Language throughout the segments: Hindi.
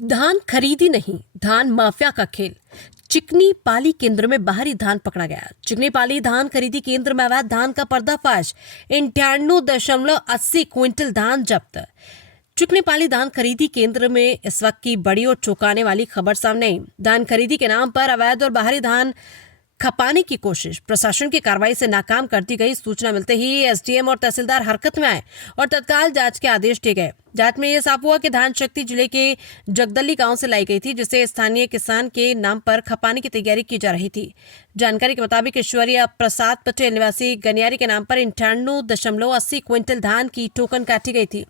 धान खरीदी नहीं, धान माफिया का खेल। चिकनी पाली केंद्र में बाहरी धान पकड़ा गया। चिकनी पाली धान खरीदी केंद्र में अवैध धान का पर्दाफाश। 98.80 क्विंटल धान जब्त। चिकनी पाली धान खरीदी केंद्र में इस वक्त की बड़ी और चौंकाने वाली खबर सामने आई। धान खरीदी के नाम पर अवैध और बाहरी धान खपाने की कोशिश प्रशासन की कार्रवाई से नाकाम करती गई। सूचना मिलते ही एसडीएम और तहसीलदार हरकत में आए और तत्काल जांच के आदेश दिए गए। जांच में यह साफ हुआ कि धान शक्ति जिले के जगदली गांव से लाई गई थी, जिसे स्थानीय किसान के नाम पर खपाने की तैयारी की जा रही थी। जानकारी के मुताबिक ईश्वरीय प्रसाद पटेल निवासी गनियारी के नाम पर 98.80 क्विंटल धान की टोकन काटी गई थी,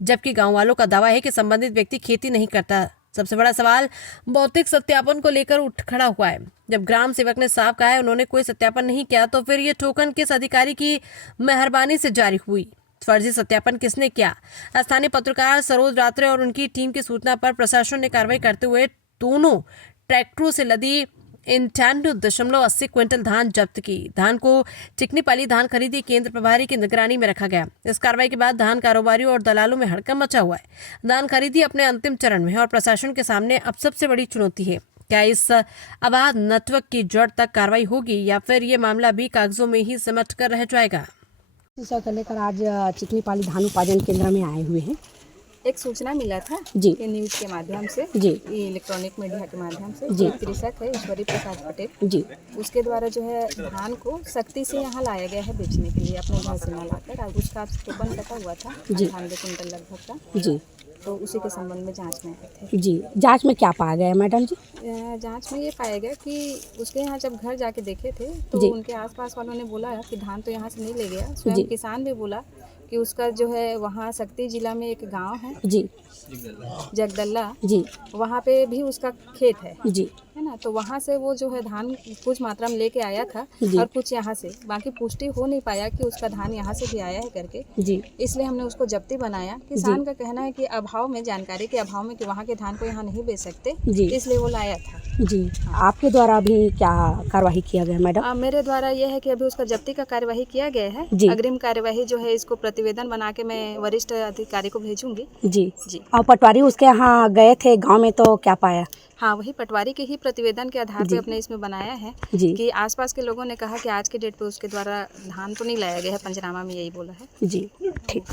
जबकि गांव वालों का दावा है कि संबंधित व्यक्ति खेती नहीं करता। सबसे बड़ा सवाल भौतिक सत्यापन को लेकर उठ खड़ा हुआ है। जब ग्राम सेवक ने साफ कहा है उन्होंने कोई सत्यापन नहीं किया, तो फिर ये टोकन किस अधिकारी की मेहरबानी से जारी हुई? फर्जी सत्यापन किसने किया? स्थानीय पत्रकार सरोज रात्रे और उनकी टीम की सूचना पर प्रशासन ने कार्रवाई करते हुए दोनों ट्रैक्टरों से लदी 98.80 क्विंटल धान जब्त की। धान को चिकनी पाली धान खरीदी केंद्र प्रभारी की निगरानी में रखा गया। इस कार्रवाई के बाद धान कारोबारियों और दलालों में हड़कंप मचा हुआ है। धान खरीदी अपने अंतिम चरण में है और प्रशासन के सामने अब सबसे बड़ी चुनौती है, क्या इस अवैध नेटवर्क की जड़ तक कार्रवाई होगी या फिर ये मामला भी कागजों में ही सिमट कर रह जाएगा? इस को लेकर आज चिकनी पाली धान उपार्जन केंद्र में आए हुए हैं। एक सूचना मिला था जी कि न्यूज़ के माध्यम से, जी इलेक्ट्रॉनिक मीडिया के माध्यम से, जी कृषक है ईश्वरी प्रसाद पटेल जी, उसके द्वारा जो है धान को सख्ती से यहाँ लाया गया है बेचने के लिए, अपने घर से न लाकर। अब उसका टोकन कटा हुआ था 98 कुंटल लगभग का। जी, तो उसी के संबंध में जांच में आए थे। जी। जांच में क्या पाया गया मैडम जी? जांच में ये पाया गया कि उसके यहाँ जब घर जाके देखे थे तो जी। उनके आसपास वालों ने बोला कि धान तो यहाँ से नहीं ले गया। स्वयं किसान भी बोला कि उसका जो है वहाँ शक्ति जिला में एक गांव है जी, जगदल्ला, जी, वहाँ पे भी उसका खेत है जी, ना। तो वहाँ से वो जो है धान कुछ मात्रा में लेके आया था जी। और कुछ यहाँ से, बाकी पुष्टि हो नहीं पाया कि उसका धान यहाँ से भी आया है करके। जी, इसलिए हमने उसको जब्ती बनाया। किसान का कहना है कि अभाव में, जानकारी के अभाव में, कि वहाँ के धान को यहाँ नहीं बेच सकते, जी। इसलिए वो लाया था। जी। आपके द्वारा अभी क्या कार्यवाही किया गया मैडम? मेरे द्वारा यह है कि अभी उसका जब्ती का कार्यवाही किया गया है। जी। अग्रिम कार्यवाही जो है इसको प्रतिवेदन बना के मैं वरिष्ठ अधिकारी को भेजूंगी। जी, जी। और पटवारी उसके यहाँ गए थे गांव में, तो क्या पाया? हाँ, वही पटवारी के ही प्रतिवेदन के आधार जी। पे अपने इसमें बनाया है जी। कि आसपास के लोगों ने कहा कि आज के डेट पे उसके द्वारा धान तो नहीं लाया गया है, पंचनामा में यही बोला है। जी, ठीक।